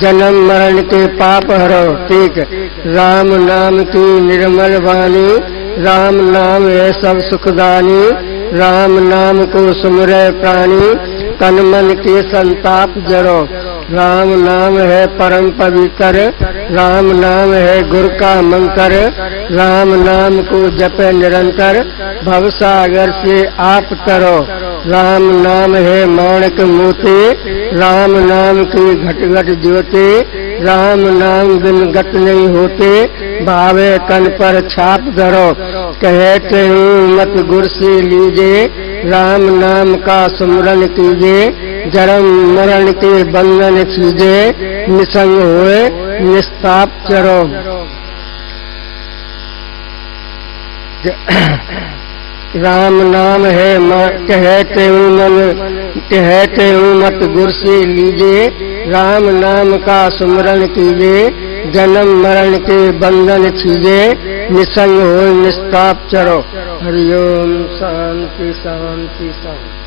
जन्म मरण के पाप हरो। ठीक, राम नाम की निर्मल वाणी, राम नाम है सब सुखदानी, राम नाम को सुमरे प्राणी, तन मन के संताप जरो। राम नाम है परम पवित्र, राम नाम है गुरु का मंत्र, राम नाम को जपे निरंतर, भवसागर से आप तरो। राम नाम है माणक मोती, राम नाम की घट घट ज्योति, राम नाम बिन गत नहीं होते, भावे तन पर छाप धरो। कहते हूँ मत गुर से लीजे, राम नाम का सुमरन कीजिए, जन्म मरण के बंधन छीजे, निसंग हुए निस्ताप चरो। राम नाम है कहते हूँ मत गुर से लीजिए, राम नाम का सुमरन कीजिए, जन्म मरण के बंधन छीजे, निसंग हो निस्ताप चरो। हरिओम शांति शांति शांति।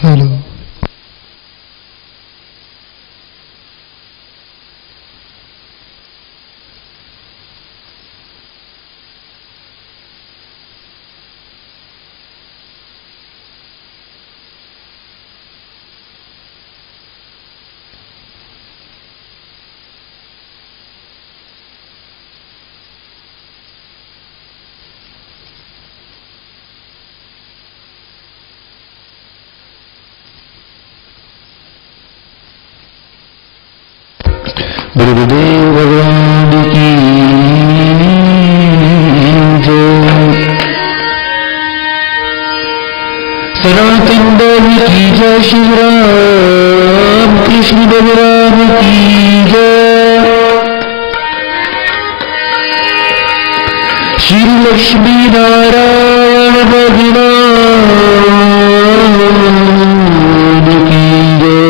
हेलो, गुरुदेव भगवान की जय, सनातन धर्म की जय, श्री राम कृष्ण भगवान की जय, श्री लक्ष्मी नारायण भगवान की जय,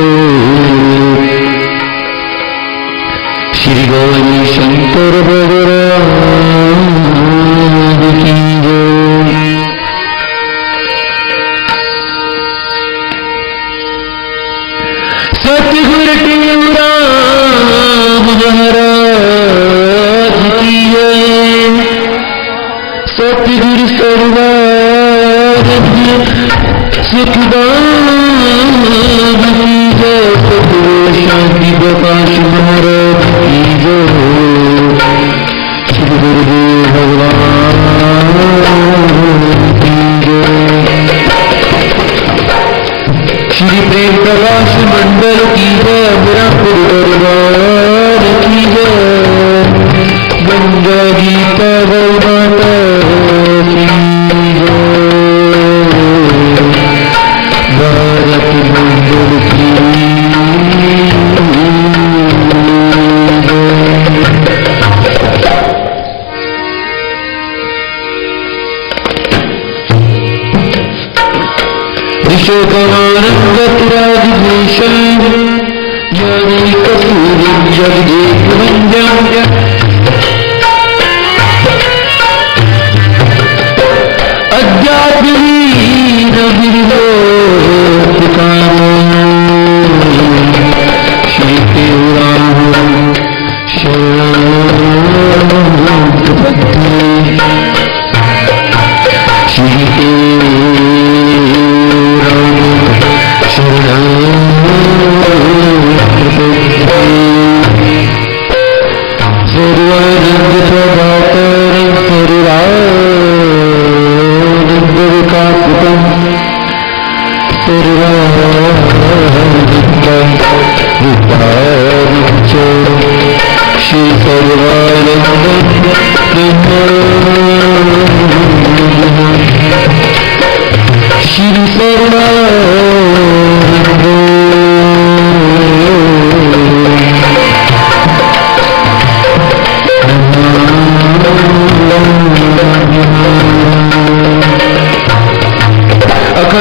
श्री गौरी शंकर भगवान की जय। सतगुरु टेऊराम महाराज की जय, सतगुरु सर्वानंद सुखदान की जय, सतगुरु शांति प्रकाश महाराज की जय, श्री गुरुदेव भगवान की जय, श्री प्रेम प्रकाश मंडल की जय, ब्रह्मपुर दरबार की जय, गंगा गीता गौ माता की जय, भारत मंडल की ऋषभमानन्दपुरादिभूषण ज्ञानैकसूर्यं जगदेकवन्द्यं, अध्यात्मवीरविलोककामो श्री टेऊराम शरणं प्रपद्ये।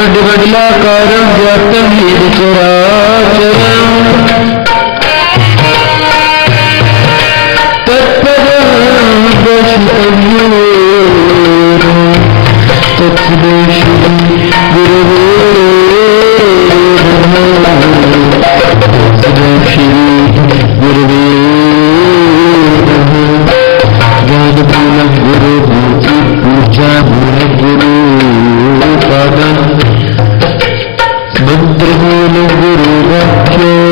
वड्डवडलाकारं व्याप्तं येन चराचरम् तत्पदं दर्शयन्यो तत्सदे श्री गुरवे नमः तत्सदे श्री गुरवे नमः ज्ञानपूर्णं गुरुभूति पूजा मूलं गुरु पदं मंत्रमूलं गुरुवाक्यो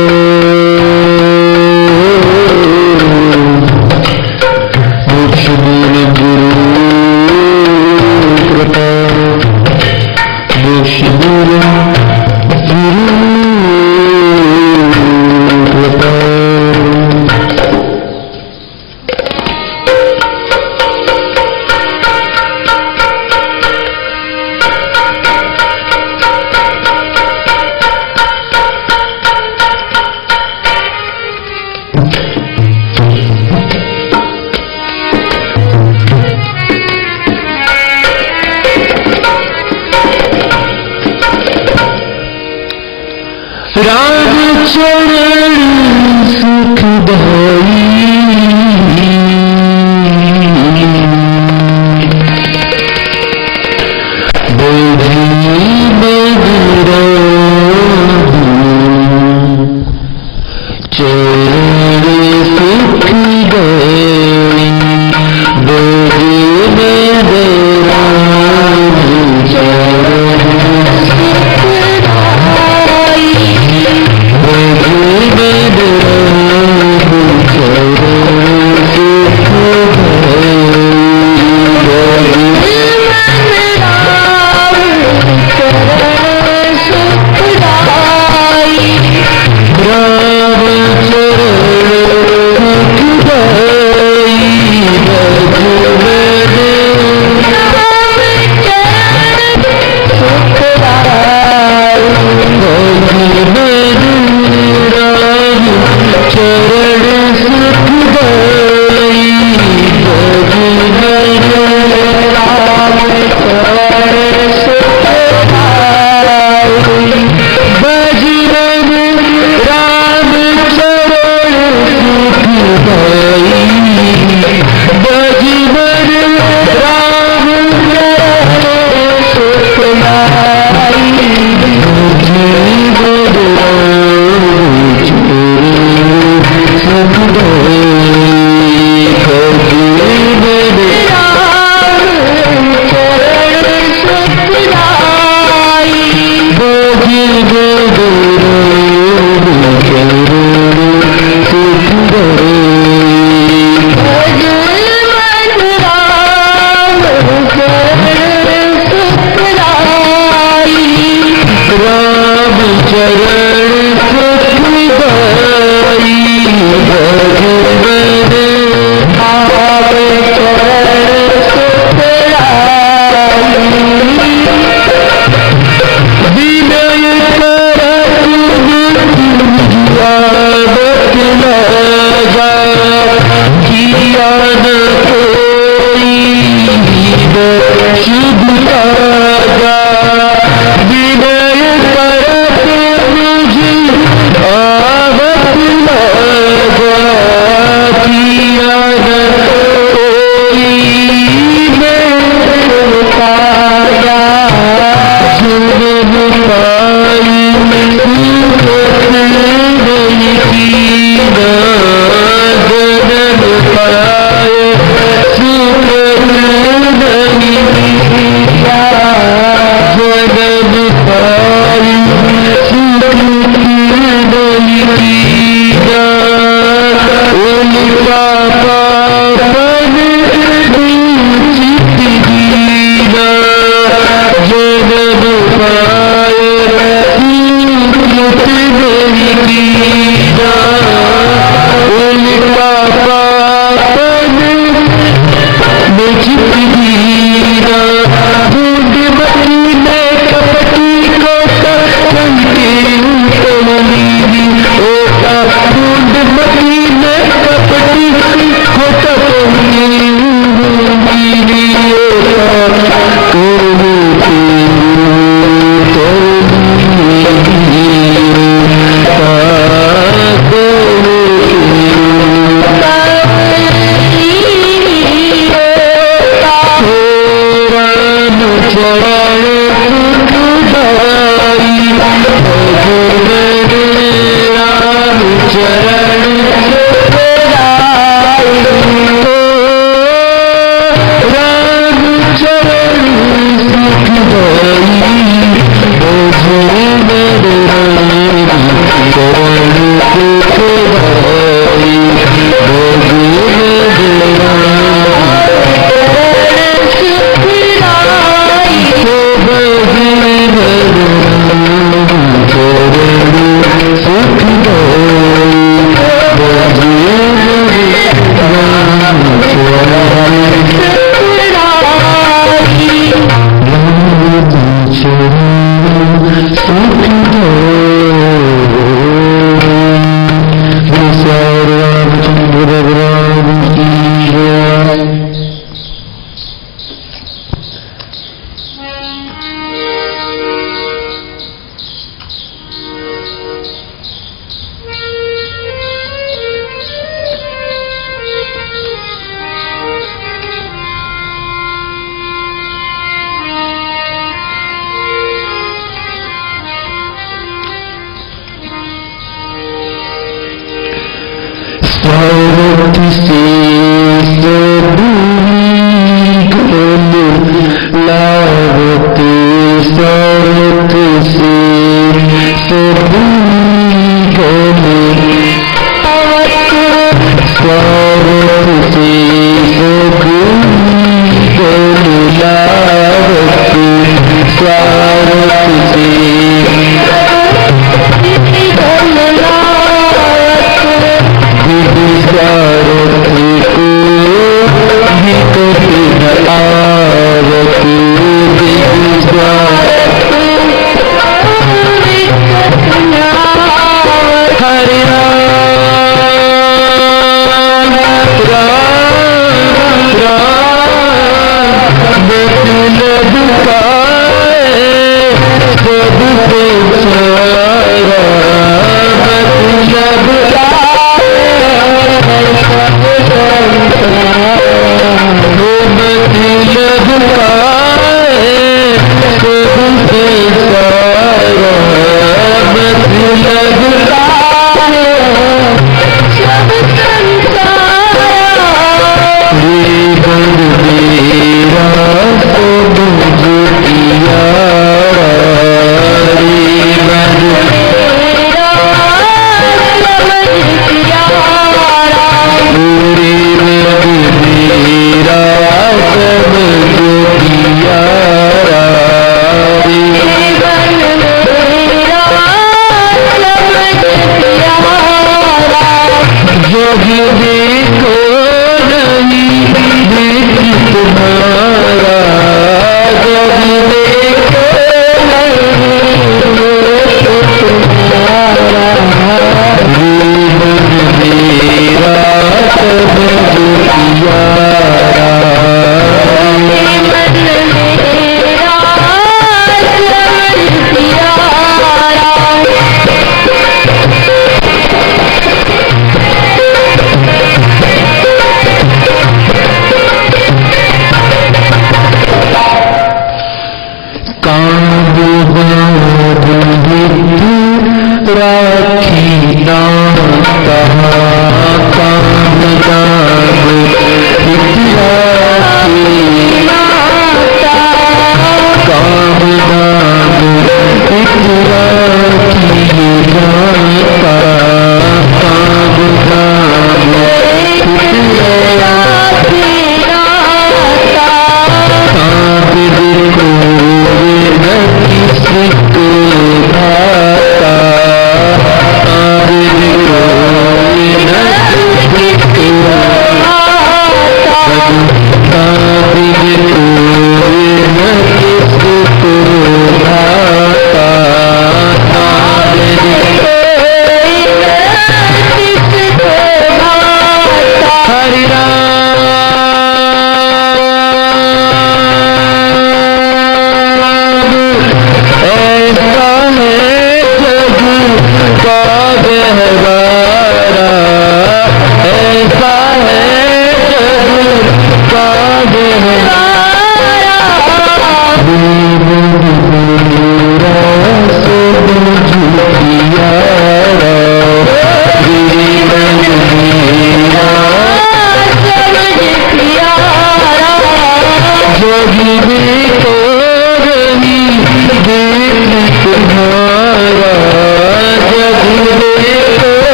Hare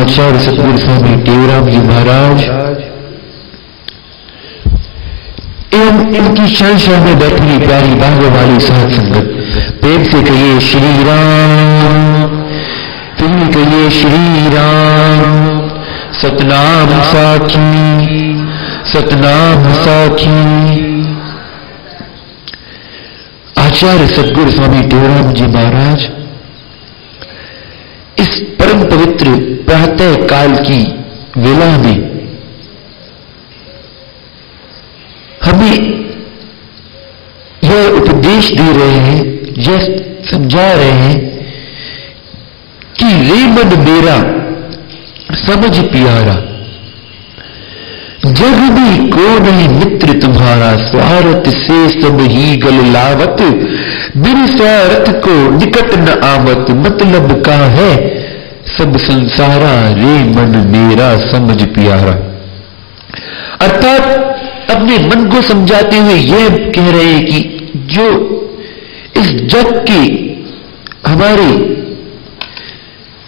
आचार्य सतगुरु स्वामी टेवराम जी महाराज एवं इनकी शरण शरण में बैठी प्यारी बाहों वाली साध संगत, प्रेम से कहिए श्री राम, फिर कहिए श्री राम। सतनाम साखी, सतनाम साखी। आचार्य सतगुरु स्वामी टेवराम जी महाराज इस परम पवित्र प्रातः काल की वेला में हमें उपदेश दे रहे हैं, यह समझा रहे हैं कि रे मन मेरा समझ प्यारा, जग में को नहीं मित्र तुम्हारा, स्वार्थ से सब ही गल लावत, बिन स्वार्थ को निकट न आवत, मतलब का है सब संसारा, रे मन मेरा समझ प्यारा। अर्थात अपने मन को समझाते हुए यह कह रहे हैं कि जो इस जग के हमारे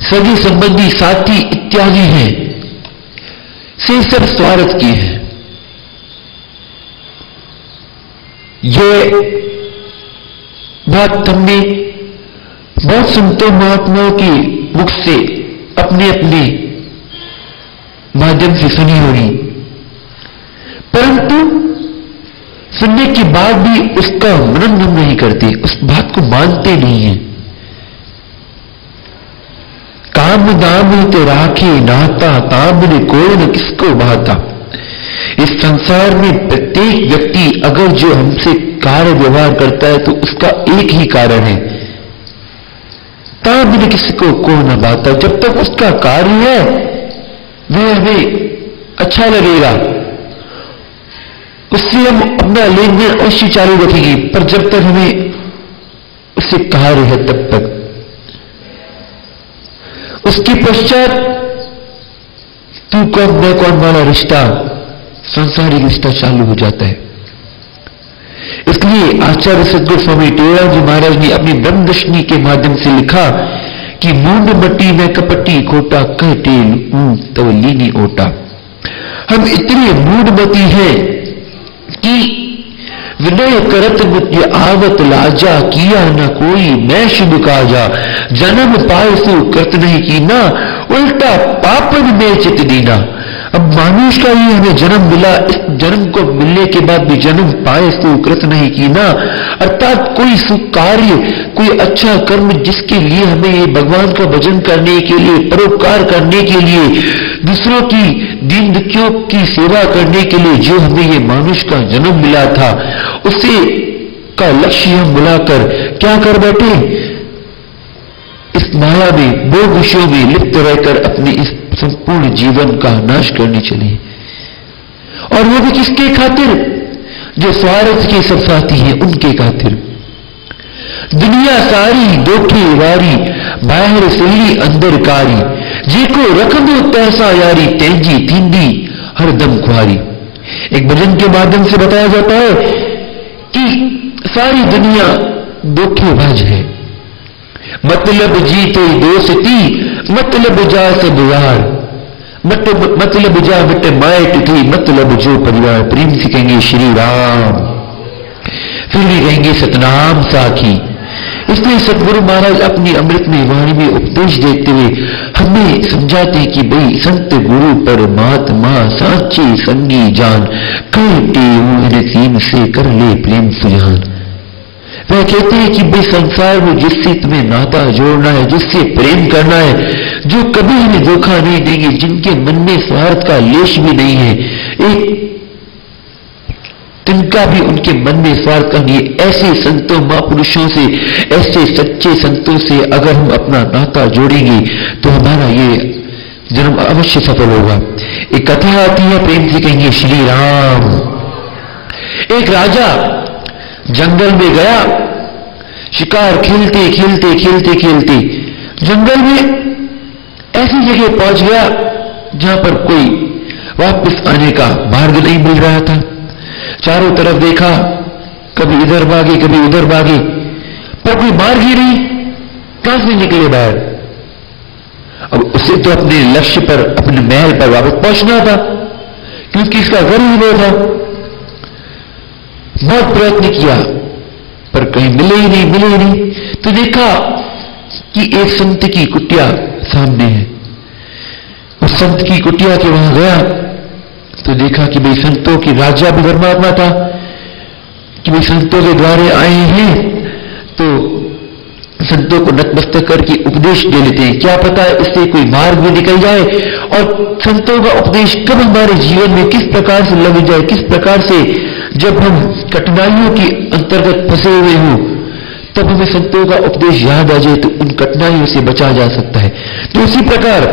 सभी संबंधी साथी इत्यादि हैं से सब स्वार्थ की है। ये बात हमने बहुत संतों महात्माओं के मुख से अपने अपने माध्यम से सुनी होगी, परंतु सुनने के बाद भी उसका मनन हम नहीं करते, उस बात को मानते नहीं है। काम दाम तो राखे नाता, ताम्र कोई न किसको भाता। इस संसार में प्रत्येक व्यक्ति अगर जो हमसे कार्य व्यवहार करता है तो उसका एक ही कारण है, ताम्र किसको को न भाता। जब तक उसका कार्य है वह हमें अच्छा लगेगा, उससे हम अपना लेन देन अवश्य चालू रखेंगे, पर जब तक हमें उससे कार्य है तब तक। उसके पश्चात तू कौन मैं कौन वाला रिश्ता, सांसारिक रिश्ता चालू हो जाता है। इसलिए आचार्य सद्गुरु स्वामी टेरा जी महाराज ने अपनी ब्रह्मदर्शनी के माध्यम से लिखा कि मूंड मट्टी में कपटी खोटा, कह टेल तव लीनी ओटा। हम इतने मूढ़मती हैं कि विनय करत मुझे आवत लाजा, किया न कोई मैं शुभ काजा। जन्म पाए सो कृत नहीं कीना, उल्टा पापन में चित दीना। अब मानुष का ही हमें जन्म मिला, इस जन्म को मिलने के बाद भी जन्म पाए सो कृत नहीं कीना, अर्थात कोई सुकार्य, कोई अच्छा कर्म जिसके लिए हमें ये भगवान का भजन करने के लिए, परोपकार करने के लिए, दूसरों की दीन दुखियों की सेवा करने के लिए जो हमें ये मानुष का जन्म मिला था, उसे का लक्ष्य हम बुलाकर क्या कर बैठे, इस माया में भोग विषयों में लिप्त रहकर अपने इस संपूर्ण जीवन का नाश करने चले। और वो भी किसके खातिर, जो स्वार्थ के सब साथी हैं उनके खातिर। दुनिया सारी धोखे वारी, बाहर सही अंदर कारी, जेको रख दो पैसा यारी, तेजी थींदी हरदम खुआरी। एक भजन के माध्यम से बताया जाता है कि सारी दुनिया धोखेबाज है, मतलब जीते दोस्ती, मतलब जा सब यार, मतलब जा मिट माइट थी, मतलब जो परिवार। प्रेम से कहेंगे श्री राम, फिर भी कहेंगे सतनाम साखी। इसलिए सतगुरु महाराज अपनी अमृत में वाणी में उपदेश देते हुए हमें समझाते हैं कि भाई संत गुरु परमात्मा साचे संगी जान, कहते सीम से कर ले प्रेम सुजान। वह कहते हैं कि भाई संसार में जिससे तुम्हें नाता जोड़ना है, जिससे प्रेम करना है, जो कभी हमें धोखा नहीं देंगे, जिनके मन में स्वार्थ का लेश भी नहीं है, एक तिनका भी उनके मन में स्वार्थ का नहीं, ऐसे संतों महापुरुषों से, ऐसे सच्चे संतों से अगर हम अपना नाता जोड़ेंगे तो हमारा ये जन्म अवश्य सफल होगा। एक कथा आती है, प्रेम से कहेंगे श्री राम। एक राजा जंगल में गया, शिकार खेलते खेलते खेलते खेलते जंगल में ऐसी जगह पहुंच गया जहां पर कोई वापस आने का मार्ग नहीं मिल रहा था। चारों तरफ देखा, कभी इधर भागे कभी उधर भागे, पर कोई मार्ग ही नहीं, कहां से निकले बाहर। अब उसे तो अपने लक्ष्य पर, अपने महल पर वापस पहुंचना था, क्योंकि इसका घर ही वो था। बहुत प्रयत्न किया पर कहीं मिले ही नहीं। तो देखा कि एक संत की कुटिया सामने है। उस संत की कुटिया के वहां गया तो देखा कि भाई संतों की राजा भी धर्मात्मा था, कि भाई संतों के द्वारे आए हैं तो संतों को नतमस्तक करके उपदेश दे लेते हैं, क्या पता है इससे कोई मार्ग भी निकल जाए और संतों का उपदेश कब हमारे जीवन में किस प्रकार से लग जाए, किस प्रकार से जब हम कठिनाइयों के अंतर्गत फंसे हुए हों, तब हमें संतों का उपदेश याद आ जाए तो उन कठिनाइयों से बचा जा सकता है। तो उसी प्रकार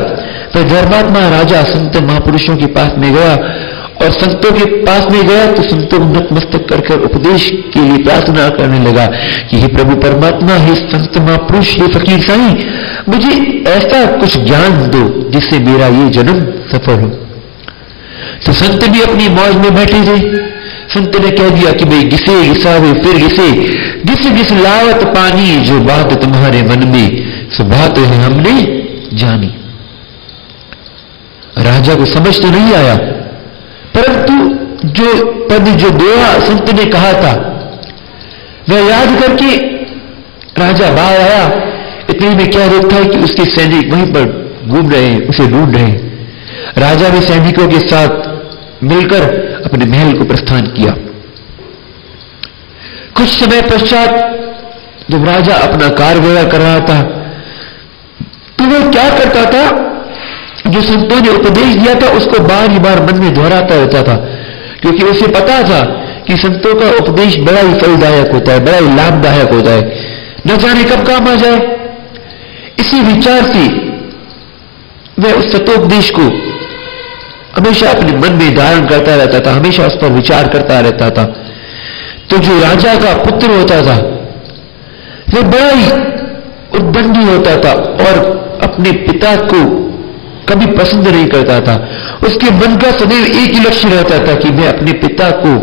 वह धर्मात्मा राजा संत महापुरुषों के पास में गया, और संतों के पास में गया तो संतों को नतमस्तक कर उपदेश के लिए प्रार्थना करने लगा कि हे प्रभु परमात्मा, हे संत महापुरुष, हे फकीर साईं, मुझे ऐसा कुछ ज्ञान दो जिससे मेरा ये जन्म सफल हो। तो संत भी अपनी मौज में बैठे थे। संत ने कह दिया कि भाई घिसे घिसावे फिर घिसे, घिस घिस लावत पानी, जो बात तुम्हारे मन में सो बात है हमने जानी। राजा को समझ तो नहीं आया, परंतु जो पद जो दोहा संत ने कहा था वह याद करके राजा बाहर आया। इतने में क्या देखता है कि उसके सैनिक वहीं पर घूम रहे हैं, उसे ढूंढ रहे हैं। राजा ने सैनिकों के साथ मिलकर अपने महल को प्रस्थान किया। कुछ समय पश्चात जब राजा अपना कार्य कर रहा था तो वह क्या करता था, जो संतों ने उपदेश दिया था उसको बार बार मन में दोहराता रहता था, क्योंकि उसे पता था कि संतों का उपदेश बड़ा ही फलदायक होता है, बड़ा ही लाभदायक होता है, न जाने कब काम आ जाए। इसी विचार से वह उस सतोपदेश को हमेशा अपने मन में धारण करता रहता था, हमेशा उस पर विचार करता रहता था। तो जो राजा का पुत्र होता था वह बड़ा ही उद्दंडी होता था और अपने पिता को कभी पसंद नहीं करता था। उसके मन का सदैव एक ही लक्ष्य रहता था कि मैं अपने पिता को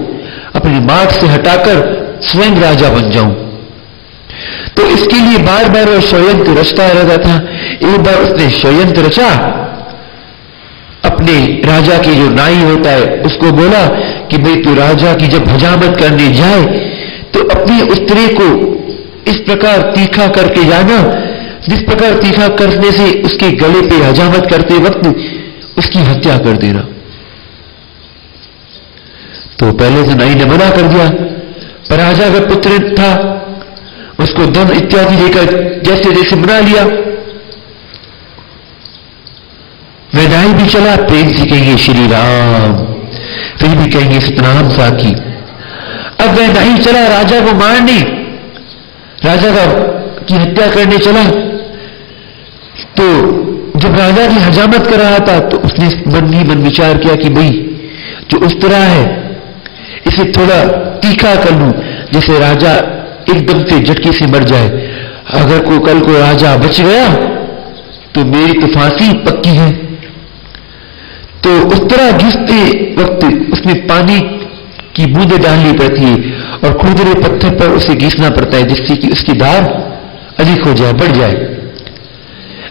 अपने मार्ग से हटाकर स्वयं राजा बन जाऊं। तो इसके लिए बार बार वह षड्यंत्र रचता रहता था। एक बार उसने षड्यंत्र रचा, अपने राजा के जो नाई होता है उसको बोला कि भाई तू राजा की जब हजामत करने जाए तो अपनी उस्तरे को इस प्रकार तीखा करके जाना जिस प्रकार तीखा करने से उसके गले पे हजामत करते वक्त उसकी हत्या कर देना। तो पहले तो नाई ने मना कर दिया, पर राजा का पुत्र था, उसको धन इत्यादि देकर जैसे जैसे मना लिया। वह नाई भी चला, प्रेम से कहेंगे श्री राम, फिर भी कहेंगे सतनाम साखी। अब वह नाई चला राजा को मारने, राजा की हत्या करने चला। तो जब राजा की हजामत कर रहा था तो उसने मन ही मन विचार किया कि भाई जो उस्तरा है इसे थोड़ा तीखा कर लूं, जिससे राजा एकदम से झटके से मर जाए। अगर को कल को राजा बच गया तो मेरी तो फांसी पक्की है। तो उस्तरा घिसते वक्त उसमें पानी की बूंदें डालनी पड़ती है और खुरदरे पत्थर पर उसे घिसना पड़ता है जिससे कि उसकी धार अधिक हो जाए, बढ़ जाए।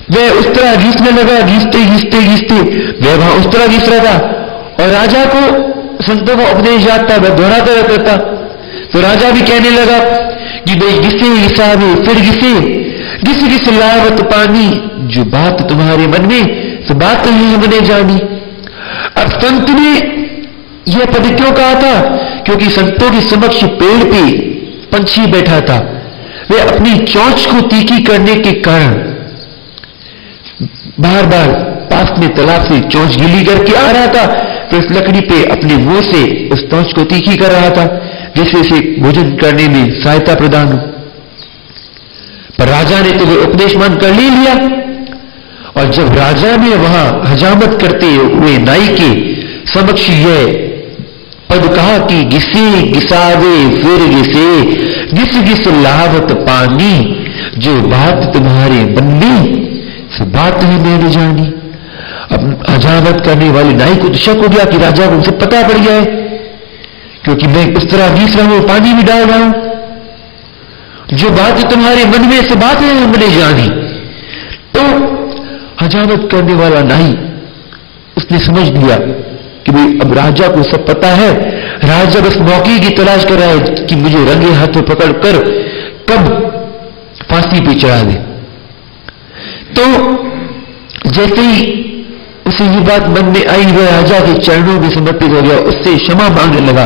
वह उस तरह घिसने लगा, घिसते घिसते घिसते वह वहां उस तरह घिस रहा था और राजा को संतों का उपदेश याद था, वह दोहराता रहता था। तो राजा भी कहने लगा कि भाई घिसे घिसावे फिर घिसे, घिस घिस लावत पानी, जो बात तुम्हारे मन में तो बात ही हमने जानी। अब संत ने यह पद क्यों कहा था? क्योंकि संतों के समक्ष पेड़ पे पंछी बैठा था। वह अपनी चोंच को तीखी करने के कारण बार बार पास में तालाब से चोंच गीली करके आ रहा था, तो इस लकड़ी पे अपने मुंह से उस चोंच को तीखी कर रहा था जिससे इसे भोजन करने में सहायता प्रदान हो। पर राजा ने तो वह उपदेश मान कर ले लिया, और जब राजा ने वहां हजामत करते हुए नाई के समक्ष यह पद कहा कि घिसे घिसावे फिर घिसे, घिस घिस लावत पानी, जो बात तुम्हारे मन में सो बात है मैंने जानी। अब हजामत करने वाले नाई को तो शक हो गया कि राजा को उसे पता पड़ गया है, क्योंकि मैं उस तरह घिस रहा हूं, पानी भी डाल रहा हूं। जो बात तुम्हारे मन में से बात है मैंने जानी। तो हजामत करने वाला नाई उसने समझ लिया कि भाई अब राजा को सब पता है, राजा बस मौके की तलाश कर रहा है कि मुझे रंगे हाथों पकड़कर कब फांसी पे चढ़ा दे। तो जैसे ही उसे ये बात मन में आई, वह राजा के चरणों में समर्पित हो गया, उससे क्षमा मांगने लगा।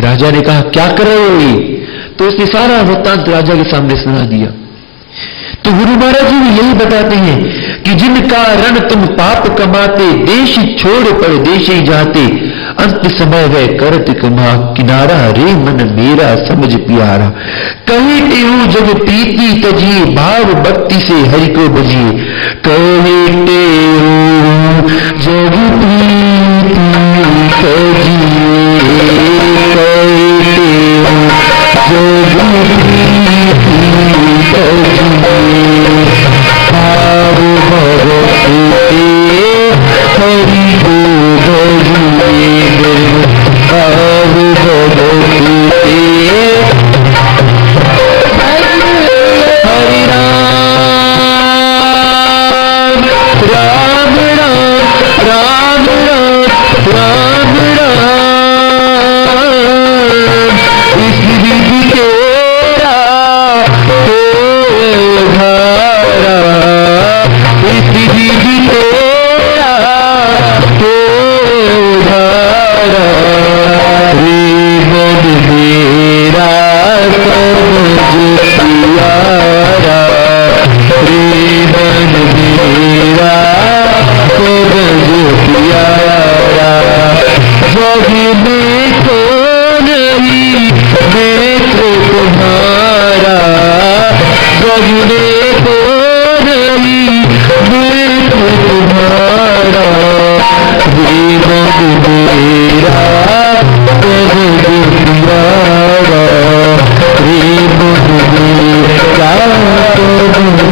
राजा ने कहा क्या कर रहे हो ये? तो उसने सारा वृत्तांत राजा के सामने सुना दिया। तो गुरु महाराज जी भी यही बताते हैं कि जिनका रण तुम पाप कमाते, देश छोड़ परदेश ही जाते, अंत समय वह करत किनारा, रे मन मेरा समझ प्यारा। कहे टेऊ जग प्रीति तजिए, भाव भक्ति से हरि को बजिए। कहे टेऊ जग प्रीति तजिए, कहे टेऊ जग प्रीति तजिए, भाव भक्ति से हरि को बजिए। भाव भक्ति से हरि राम राम राम राम राम राम राम। इस विधि तेरा तो धारा, इस विधि तेरा तो धारा। रे मन मेरा समझ प्यारा, रे मन मेरा समझ प्यारा। जग में तो नहीं नेत्र तुम्हारा, जग में तो नहीं नेत्र तुम्हारा। रे मन मेरा समझ प्यारा, रे मन मेरा समझ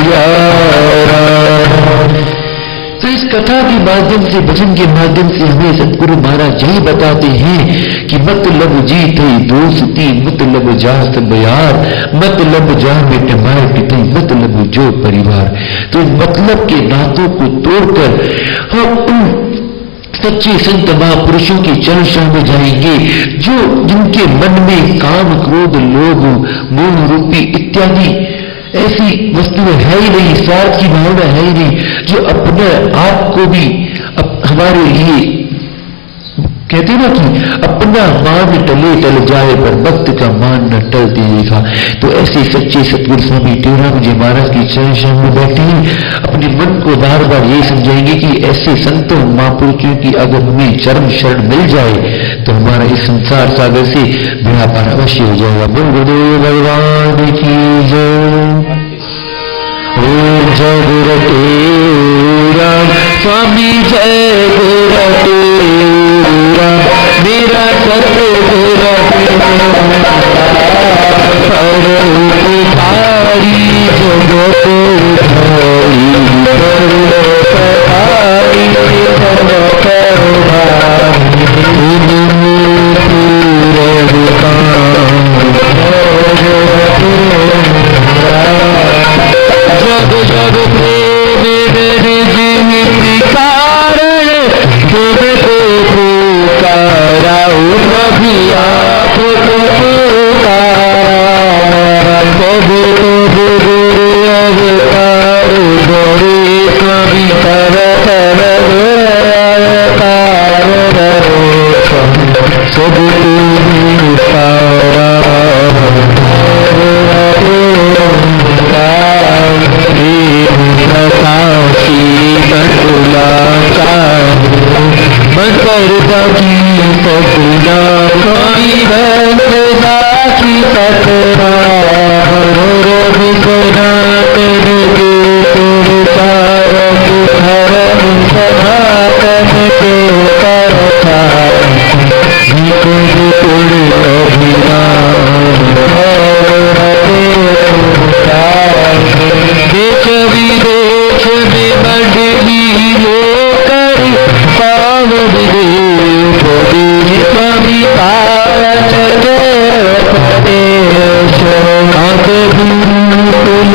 प्यारा। तो इस कथा के माध्यम से, भजन के माध्यम से हमें सतगुरु महाराज यही बताते हैं कि मतलब जीत है दोस्ती, मतलब जात बयार, मतलब जा बेटे माए पिते, मतलब जो परिवार। तो मतलब के नातों को तोड़कर हम उन सच्चे संत महापुरुषों के चरण शरण में जाएंगे जो जिनके मन में काम क्रोध लोभ मोह रूपी इत्यादि ऐसी वस्तुएं है ही नहीं, स्वार्थ की भावना है ही नहीं, जो अपने आप को भी हमारे लिए कहते ना कि अपना मान टले टल जाए पर भक्त का मान न टलते देखा। तो ऐसे सच्चे सतगुरु स्वामी टेऊराम जी महाराज की चरण शरण में बैठे ही अपने मन को बार बार ये समझाएंगे कि ऐसे संतों महापुरुषों की अगर हमें चरण शरण मिल जाए तो हमारा इस संसार सागर से बेड़ा पार अवश्य हो जाएगा। बोल गुरुदेव भगवान की जय। ओम जय गुरु टेऊराम स्वामी, जय गुरु टेऊराम मेरा सतगुरु पधारी जगत धारी, पधारी जगत धारी। जग जग प्रेम निज कारण, तुम को पुकारा रवि आप को पुकारा। प्रभु गुरु अवतार बड़े स्वामी कर अवतार सब तुम्हें सारा। बंदरदा की सपना कोई बंदरदा की सपना, रोग सनातन के तारक धर्म सनातन के करता पुर अभिमान। देश विदेश में मंडली लेकर पावन देव स्वामी पावन देश। गुरु कुल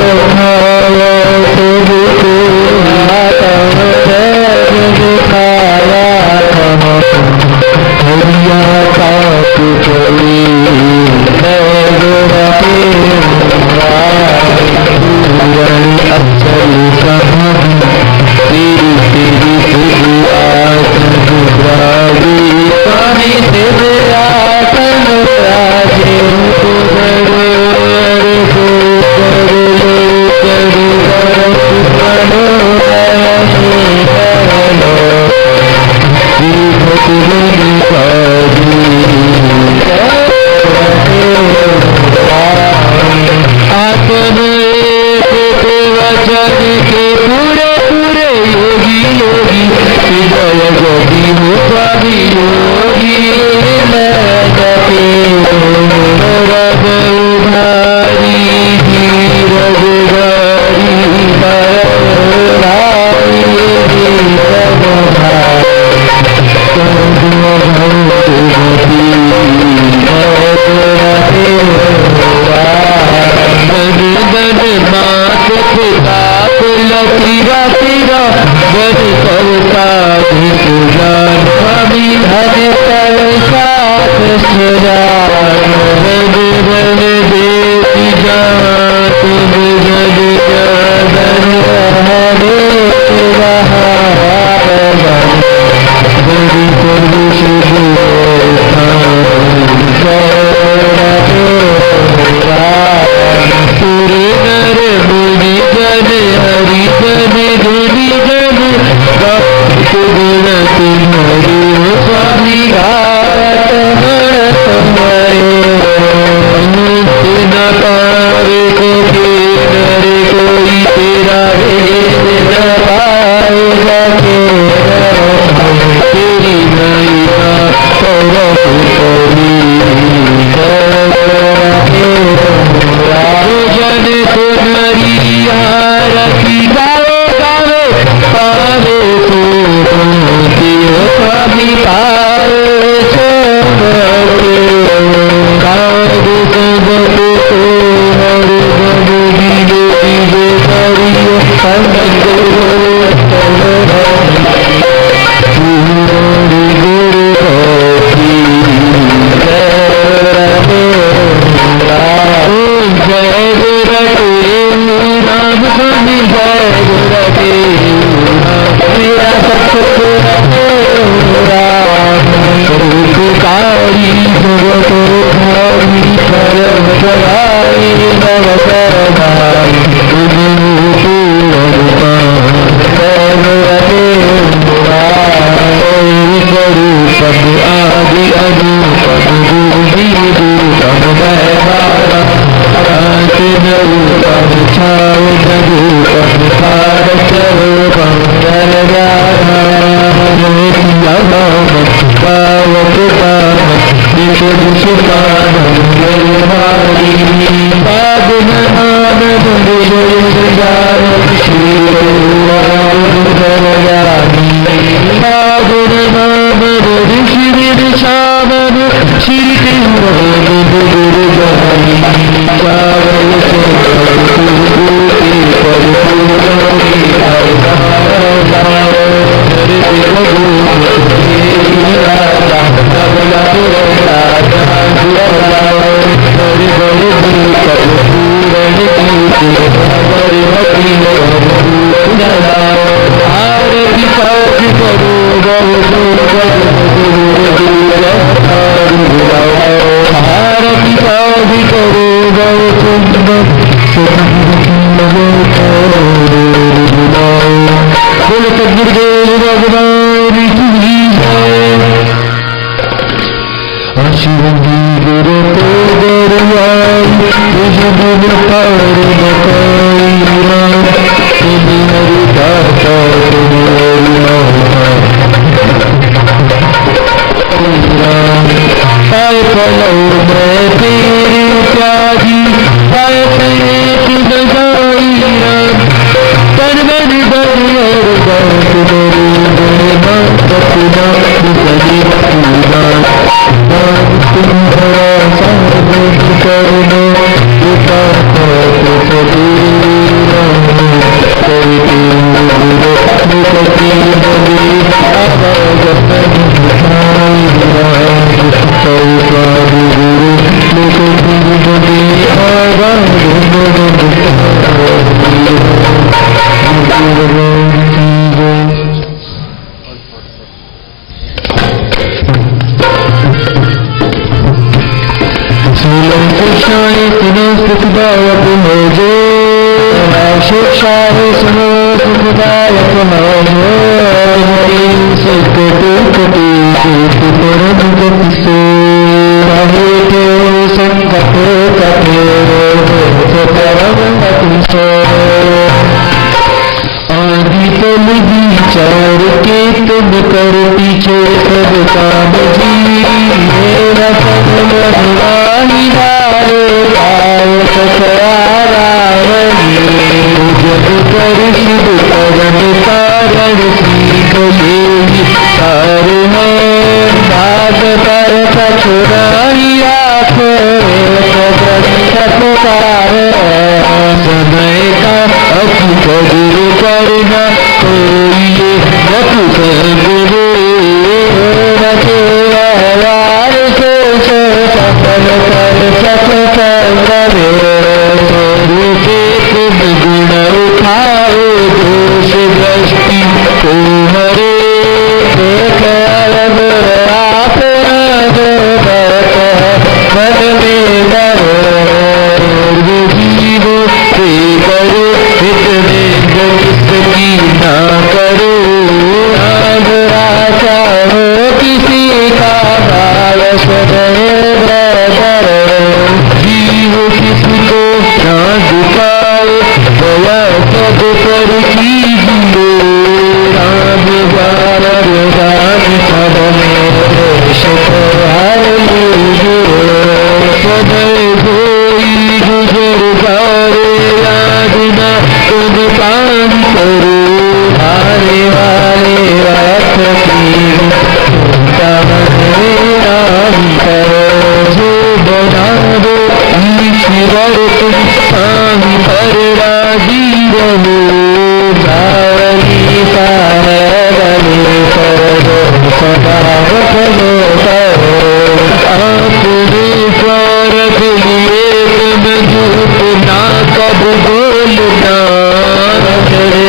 स्वामी जय गुरुदेव मेरा सतपुरकारी जगतो भावी परम जगाई नव करवाई पद आदि अनुपद गुरुपद पद छाव जगूपद भारत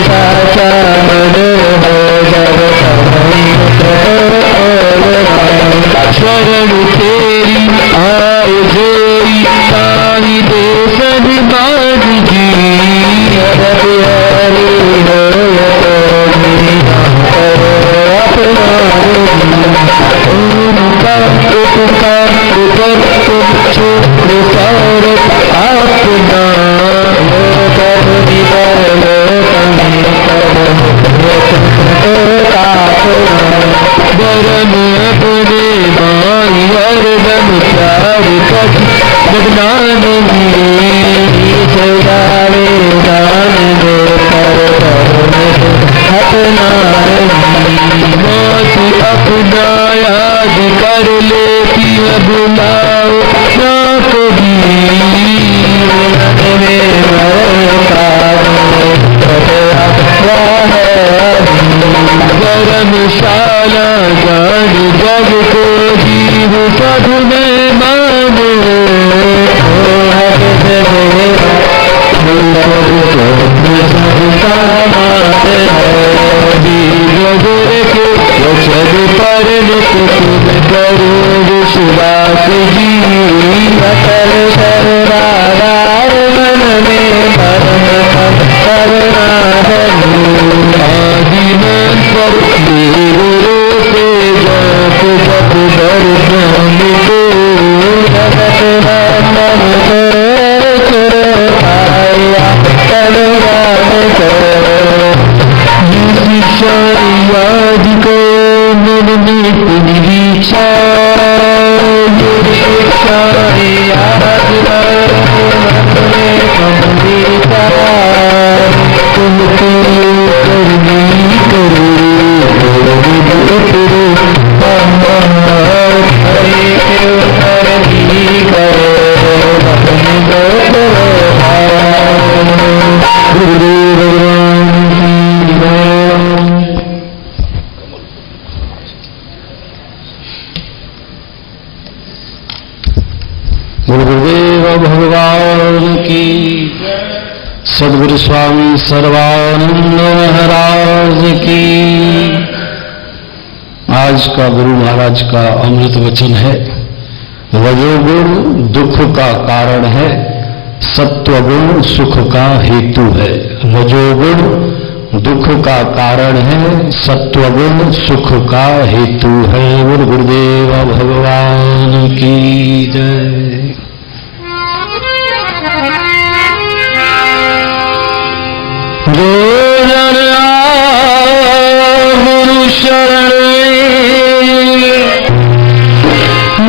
साचा मन हो जब शरण तेरी आए जोई सारी दे सनमान जी हरि हो उनका उपकार ऊपर तुम छोड़ सारे अपना बरम अपने माई हरदम प्यार कच बदनान सदावे दान दे अपना मासी अपना याद कर लेती है बुलाओ ना कभी धर्मशाला जान जग को जीव सब में मानो वचन पर करो विश्वास जी सकल सर्वाधार मन में परम करुणा आदिमन पर देवरो से जप जप दर्शन दो जगत बंधन करो आया करुणान करो शिक्षा याद को मन में निरीक्षा शिक्षा याद तुम करनी करो गुरुदेव भगवान की सद्गुरु स्वामी सर्वानंद महाराज की। आज का गुरु महाराज का अमृत वचन है, रजोगुण दुख का कारण है, सत्वगुण सुख का हेतु है। रजोगुण दुख का कारण है, सत्वगुण सुख का हेतु है। बोल गुरुदेव भगवान की जय। जो जन गुरु शरण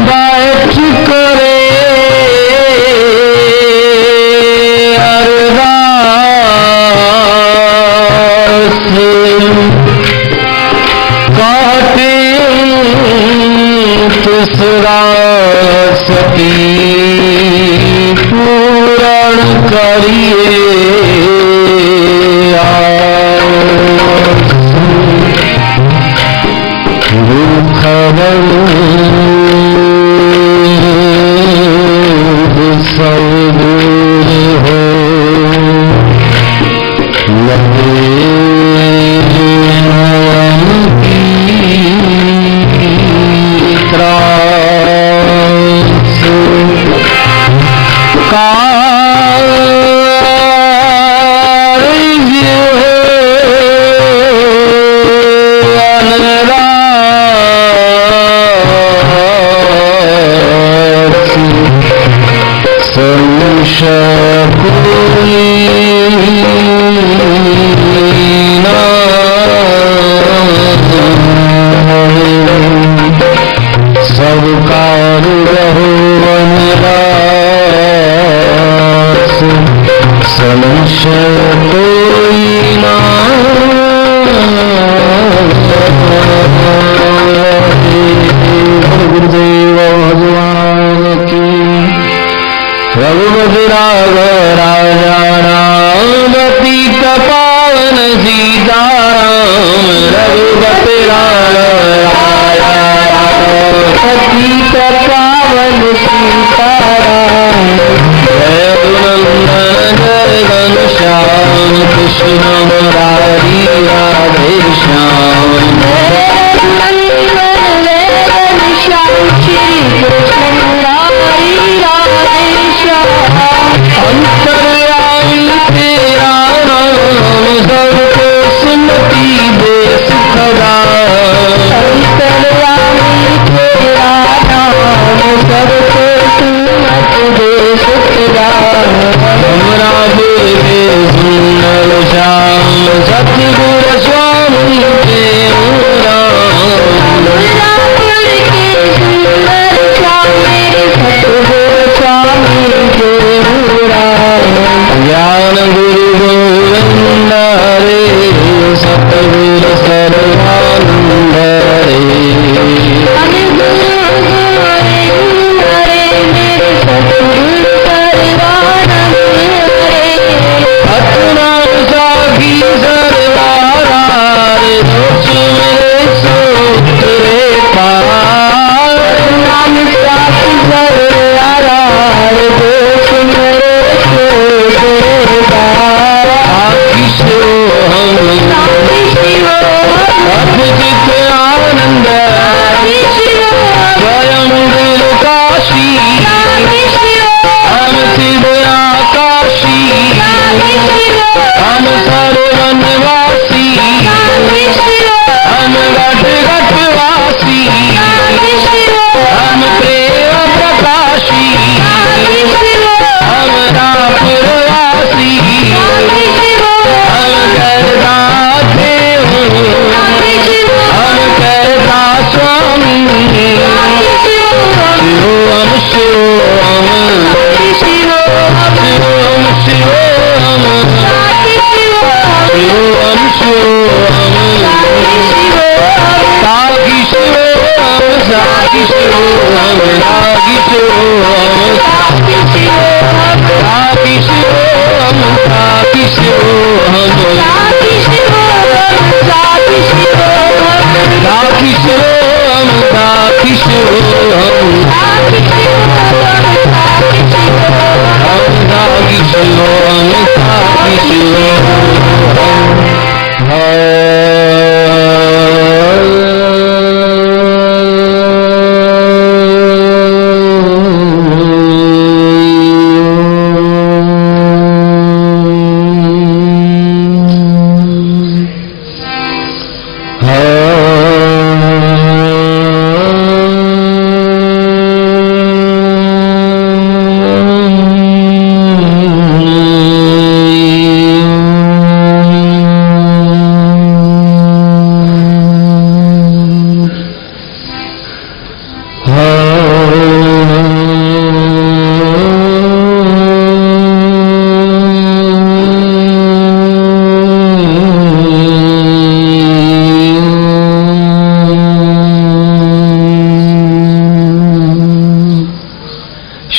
बैठ करे अरदास काटे तीसरा सती पूरण करिए रघुपति राघव राजा राम पतित पावन सीताराम। रघुपति राघव राजा राम पतित पावन सीताराम। जय नंदन जय घनश्याम कृष्ण राखी शिवोहम राखी शिवोहम राखी शिवोहम राखी शिवोहम राखी शिवोहम राखी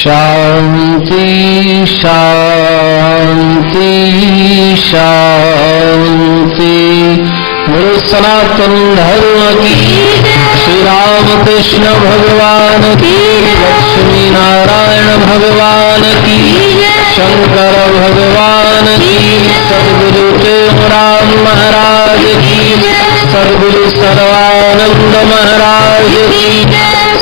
शांति शांति शांति। गुरु सनातन धर्म की, श्री राम कृष्ण भगवान की, लक्ष्मी नारायण भगवान की, शंकर भगवान की, सद्गुरु राम महाराज की, सद्गुरु सर्वानंद महाराज की,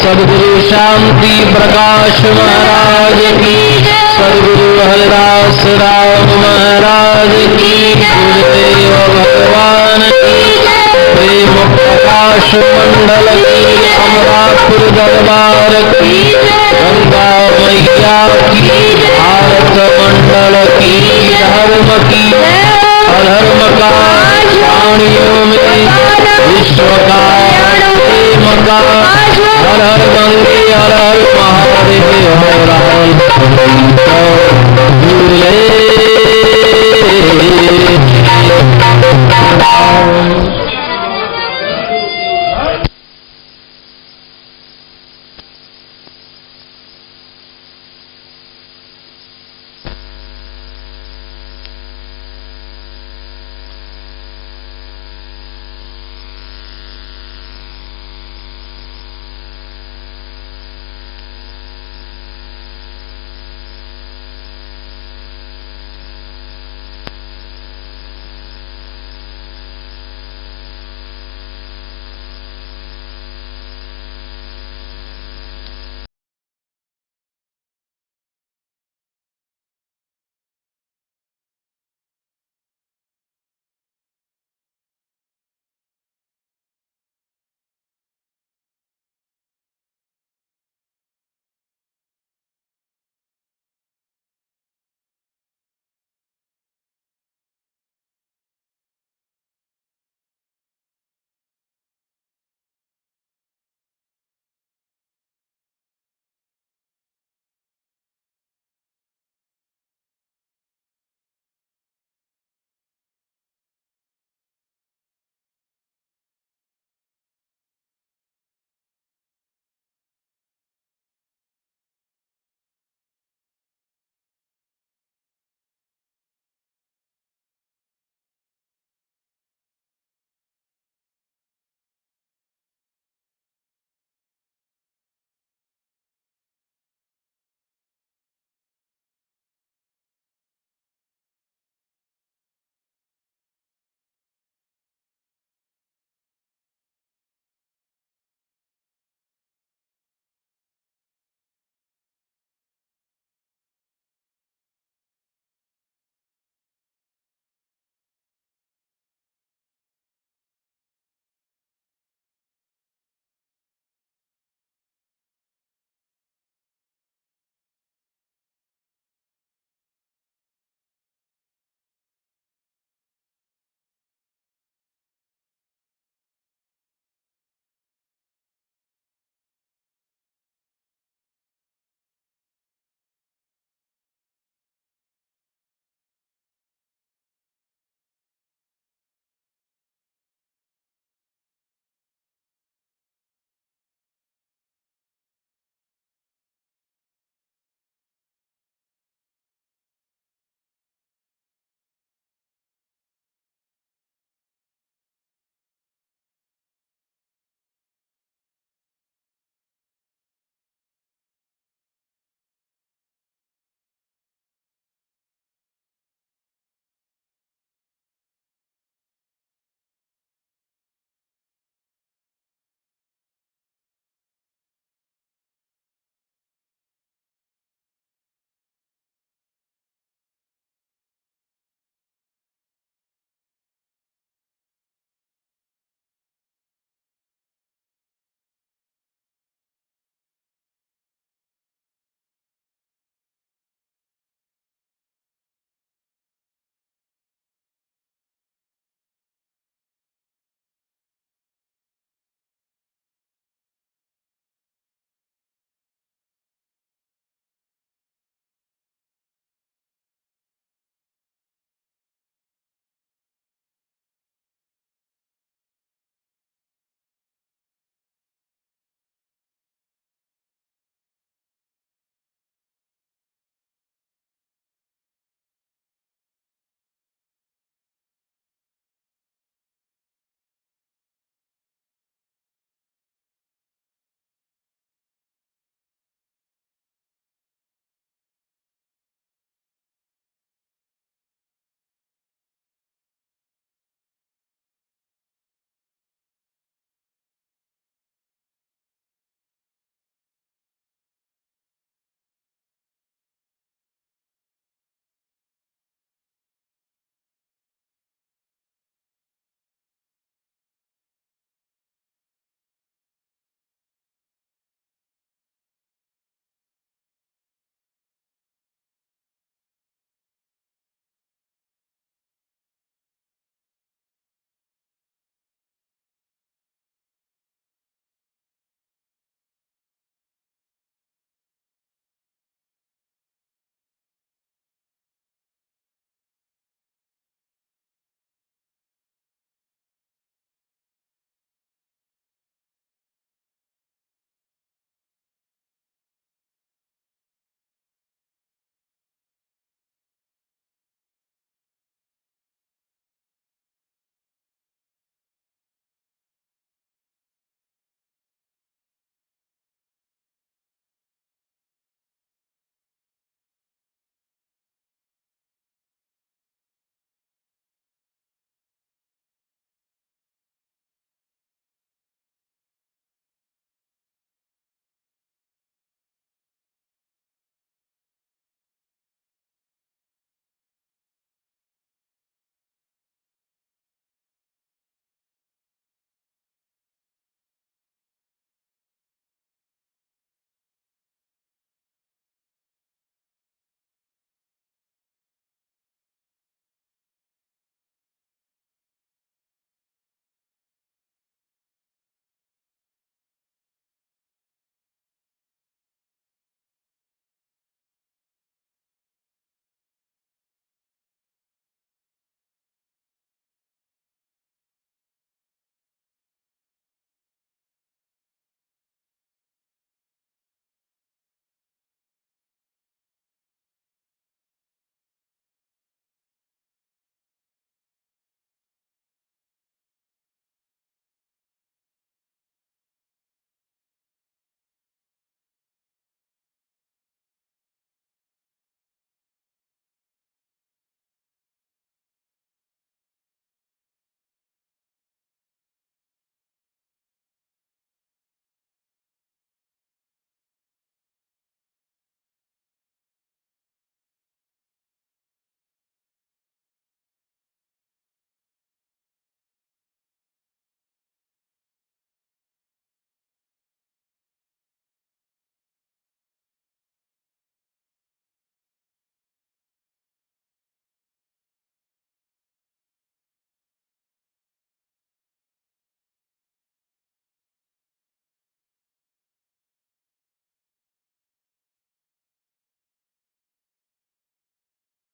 सद्गुरु शांति प्रकाश महाराज की, सद्गुरु हरिदास राम महाराज की, गुरुदेव भगवान की, प्रेम प्रकाश मंडल की, अमरापुर दरबार की, गंगा मैया की, भारत मंडल की, धर्म की अधर्म का प्राणियों में विश्व का प्रेम का, हर हर गंगे हर हर महादेव हर